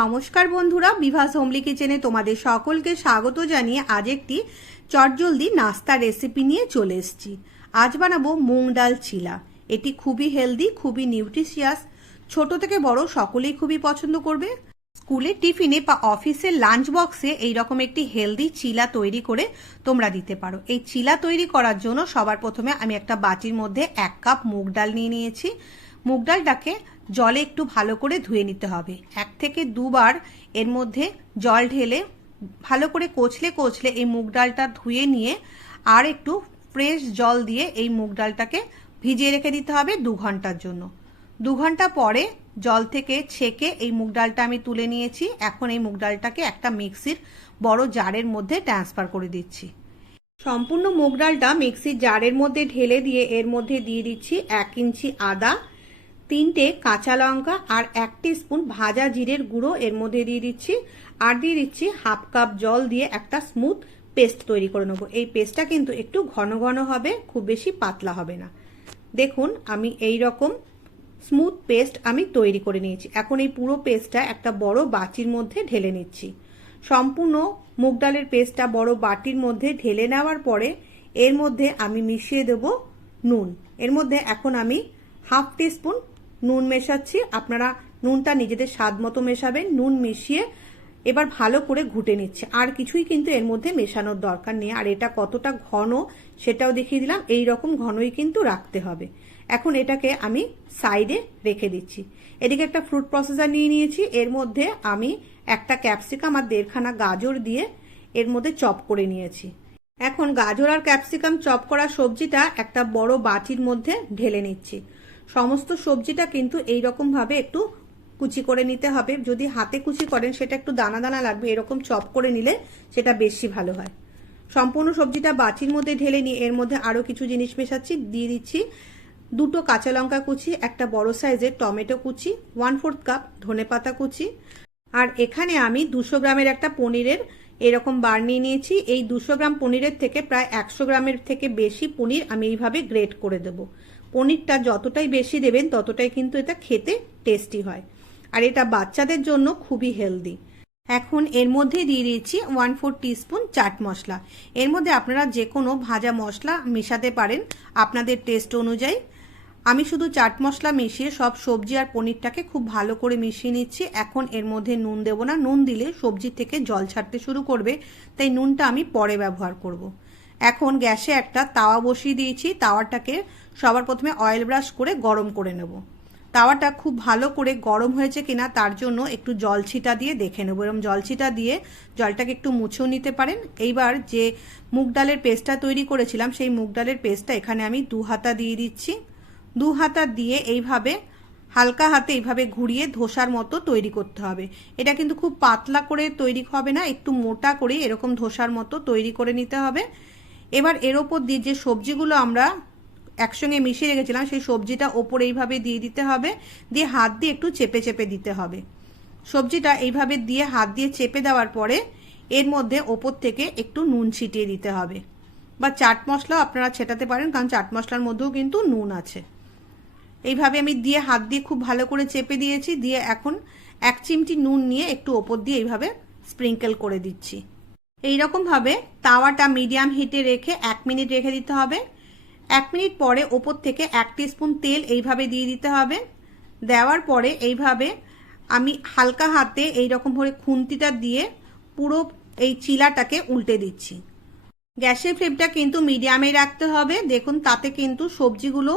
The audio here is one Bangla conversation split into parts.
নমস্কার বন্ধুরা, বিভাস হোমলি কিচেনে তোমাদের সকলকে স্বাগত জানিয়ে আজ একটি চটজলদি নাস্তা রেসিপি নিয়ে চলে এসেছি। আজ বানাবো মুগ ডাল চিলা এটি খুবই হেলদি, খুবই নিউট্রিশিয়াস। ছোট থেকে বড় সকলেই খুবই পছন্দ করবে। স্কুলের টিফিনে বা অফিসের লাঞ্চ বক্সে এই রকম একটি হেলদি চিলা তৈরি করে তোমরা দিতে পারো। এই চিলা তৈরি করার জন্য সবার প্রথমে আমি একটা বাটির মধ্যে এক কাপ মুগ ডাল নিয়ে নিয়েছি। মুগ ডালটাকে জলে একটু ভালো করে ধুয়ে নিতে হবে। এক থেকে দুবার এর মধ্যে জল ঢেলে ভালো করে কচলে কচলে এই মুগ ডালটা ধুয়ে নিয়ে আর একটু ফ্রেশ জল দিয়ে এই মুগ ডালটাকে ভিজিয়ে রেখে দিতে হবে দু ঘণ্টার জন্য। দু ঘণ্টা পরে জল থেকে ছেঁকে এই মুগ ডালটা আমি তুলে নিয়েছি। এখন এই মুগ ডালটাকে একটা মিক্সির বড় জারের মধ্যে ট্রান্সফার করে দিচ্ছি। সম্পূর্ণ মুগ ডালটা মিক্সির জারের মধ্যে ঢেলে দিয়ে এর মধ্যে দিয়ে দিচ্ছি এক ইঞ্চি আদা তিনটে কাঁচা লঙ্কা আর এক স্পুন ভাজা জিরের গুঁড়ো এর মধ্যে দিয়ে দিচ্ছি। আর দিয়ে দিচ্ছি হাফ কাপ জল দিয়ে একটা স্মুথ পেস্ট তৈরি করে নেব। এই পেস্টটা কিন্তু একটু ঘন ঘন হবে, খুব বেশি পাতলা হবে না। দেখুন, আমি এই রকম স্মুথ পেস্ট আমি তৈরি করে নিয়েছি। এখন এই পুরো পেস্টটা একটা বড় বাটির মধ্যে ঢেলে নিচ্ছি। সম্পূর্ণ মুগ ডালের পেস্টটা বড় বাটির মধ্যে ঢেলে নেওয়ার পরে এর মধ্যে আমি মিশিয়ে দেব নুন। এর মধ্যে এখন আমি হাফ টিস্পুন নুন মেশাচ্ছি। আপনারা নুনটা নিজেদের স্বাদ মতো মেশাবেন, নুন মিশিয়ে এবার ভালো করে ঘুটে নিচ্ছে। আর কিছুই কিন্তু এর মধ্যে মেশানোর দরকার নেই। আর এটা কতটা ঘন সেটাও দেখিয়ে দিলাম। এই রকম ঘনই কিন্তু রাখতে হবে। এখন এটাকে আমি সাইডে রেখে দিচ্ছি। এদিকে একটা ফ্রুট প্রসেসার নিয়ে নিয়েছি। এর মধ্যে আমি একটা ক্যাপসিকাম আর দেড়খানা গাজর দিয়ে এর মধ্যে চপ করে নিয়েছি। এখন গাজর আর ক্যাপসিকাম চপ করা সবজিটা একটা বড় বাটির মধ্যে ঢেলে নিচ্ছি। সমস্ত সবজিটা কিন্তু এই ভাবে একটু কুচি করে নিতে হবে। যদি হাতে কুচি করেন, সেটা একটু দানা দানা লাগবে, এরকম চপ করে নিলে সেটা বেশি ভালো হয়। সম্পূর্ণ সবজিটা বাটির মধ্যে ঢেলে নিয়ে এর মধ্যে আরও কিছু জিনিস মেশাচ্ছি। দিয়ে দিচ্ছি দুটো কাঁচা লঙ্কা কুচি, একটা বড় সাইজের টমেটো কুচি ওয়ান ফোর্থ কাপ ধনে পাতা কুচি। আর এখানে আমি দুশো গ্রামের একটা পনিরের এরকম বার নিয়ে নিয়েছি। এই দুশো গ্রাম পনিরের থেকে প্রায় একশো গ্রামের থেকে বেশি পনির আমি এইভাবে গ্রেট করে দেব। পনিরটা যতটাই বেশি দেবেন, ততটাই কিন্তু এটা খেতে টেস্টি হয়। আর এটা বাচ্চাদের জন্য খুবই হেলদি এখন এর মধ্যে দিয়ে দিয়েছি one four teaspoon chaat masala. এর মধ্যে আপনারা যে কোনো ভাজা মশলা মেশাতে পারেন আপনাদের টেস্ট অনুযায়ী। আমি শুধু চাট মশলা মিশিয়ে সব সবজি আর পনিরটাকে খুব ভালো করে মিশিয়ে নিচ্ছি। এখন এর মধ্যে নুন দেব না। নুন দিলে সবজি থেকে জল ছাড়তে শুরু করবে। তাই নুনটা আমি পরে ব্যবহার করব। এখন গ্যাসে একটা তাওয়া বসিয়ে দিয়েছি। তাওয়াটাকে সবার প্রথমে অয়েল ব্রাশ করে গরম করে নেব। তাওয়াটা খুব ভালো করে গরম হয়েছে কিনা তার জন্য একটু জল ছিটা দিয়ে দেখে নেব। এরকম জল ছিটা দিয়ে জলটাকে একটু মুছেও নিতে পারেন। এইবার যে মুগ ডালের পেস্টটা তৈরি করেছিলাম, সেই মুগ ডালের পেস্টটা এখানে আমি দু হাতা দিয়ে দিচ্ছি। দু হাতা দিয়ে এইভাবে হালকা হাতে এইভাবে ঘুরিয়ে ধোসার মতো তৈরি করতে হবে। এটা কিন্তু খুব পাতলা করে তৈরি হবে না, একটু মোটা করে এরকম ধোসার মতো তৈরি করে নিতে হবে। এবার এর ওপর দিয়ে যে সবজিগুলো আমরা একসঙ্গে মিশিয়ে রেখেছিলাম, সেই সবজিটা ওপর এইভাবে দিয়ে দিতে হবে, দিয়ে হাত দিয়ে একটু চেপে চেপে দিতে হবে। সবজিটা এইভাবে দিয়ে হাত দিয়ে চেপে দেওয়ার পরে এর মধ্যে ওপর থেকে একটু নুন ছিটিয়ে দিতে হবে। বা চাট মশলাও আপনারা ছেটাতে পারেন, কারণ চাট মশলার মধ্যেও কিন্তু নুন আছে। এইভাবে আমি দিয়ে হাত দিয়ে খুব ভালো করে চেপে দিয়েছি, দিয়ে এখন এক চিমটি নুন নিয়ে একটু ওপর দিয়ে এইভাবে স্প্রিঙ্কেল করে দিচ্ছি। এইরকমভাবে তাওয়াটা মিডিয়াম হিটে রেখে এক মিনিট রেখে দিতে হবে। এক মিনিট পরে ওপর থেকে এক স্পুন তেল এইভাবে দিয়ে দিতে হবে। দেওয়ার পরে এইভাবে আমি হালকা হাতে এইরকম করে খুন্তিটা দিয়ে পুরো এই চিলাটাকে উল্টে দিচ্ছি। গ্যাসের ফ্লেমটা কিন্তু মিডিয়ামে রাখতে হবে। দেখুন, তাতে কিন্তু সবজিগুলো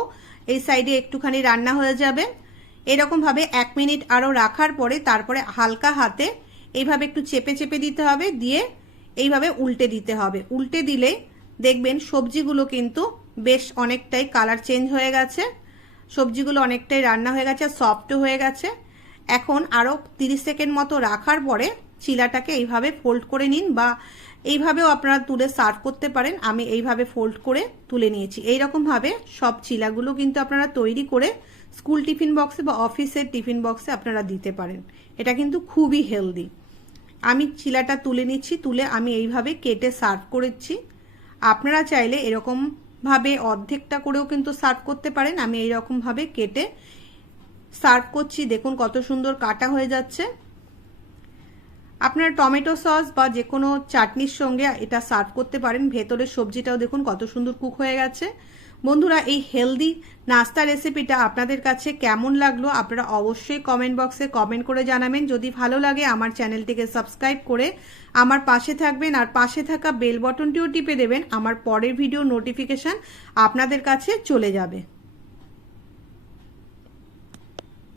এই সাইডে একটুখানি রান্না হয়ে যাবে। এরকমভাবে এক মিনিট আরও রাখার পরে তারপরে হালকা হাতে এইভাবে একটু চেপে চেপে দিতে হবে। দিয়ে এইভাবে উল্টে দিতে হবে। উল্টে দিলে দেখবেন সবজিগুলো কিন্তু বেশ অনেকটাই কালার চেঞ্জ হয়ে গেছে। সবজিগুলো অনেকটাই রান্না হয়ে গেছে সফটও হয়ে গেছে। এখন আরও তিরিশ সেকেন্ড মতো রাখার পরে চিলাটাকে এইভাবে ফোল্ড করে নিন বা এইভাবেও আপনারা তুলে সার্ভ করতে পারেন। আমি এইভাবে ফোল্ড করে তুলে নিয়েছি। এইরকমভাবে সব চিলাগুলো কিন্তু আপনারা তৈরি করে স্কুল টিফিন বক্সে বা অফিসের টিফিন বক্সে আপনারা দিতে পারেন। এটা কিন্তু খুবই হেলদি আমি চিলাটা তুলে নিচ্ছি, তুলে আমি এইভাবে কেটে সার্ভ করেছি। আপনারা চাইলে এরকমভাবে অর্ধেকটা করেও কিন্তু সার্ভ করতে পারেন। আমি এইরকমভাবে কেটে সার্ভ করছি। দেখুন কত সুন্দর কাটা হয়ে যাচ্ছে। আপনারা টমেটো সস বা যে কোনো চাটনির সঙ্গে এটা সার্ভ করতে পারেন। ভেতরের সবজিটাও দেখুন কত সুন্দর কুক হয়ে গেছে। বন্ধুরা, এই হেলদি নাস্তা রেসিপিটা আপনাদের কাছে কেমন লাগল আপনারা অবশ্যই কমেন্ট বক্সে কমেন্ট করে জানাবেন। যদি ভালো লাগে আমার চ্যানেলটিকে সাবস্ক্রাইব করে আমার পাশে থাকবেন আর পাশে থাকা বেল বটনটিও টিপে দেবেন। আমার পরের ভিডিও নোটিফিকেশান আপনাদের কাছে চলে যাবে।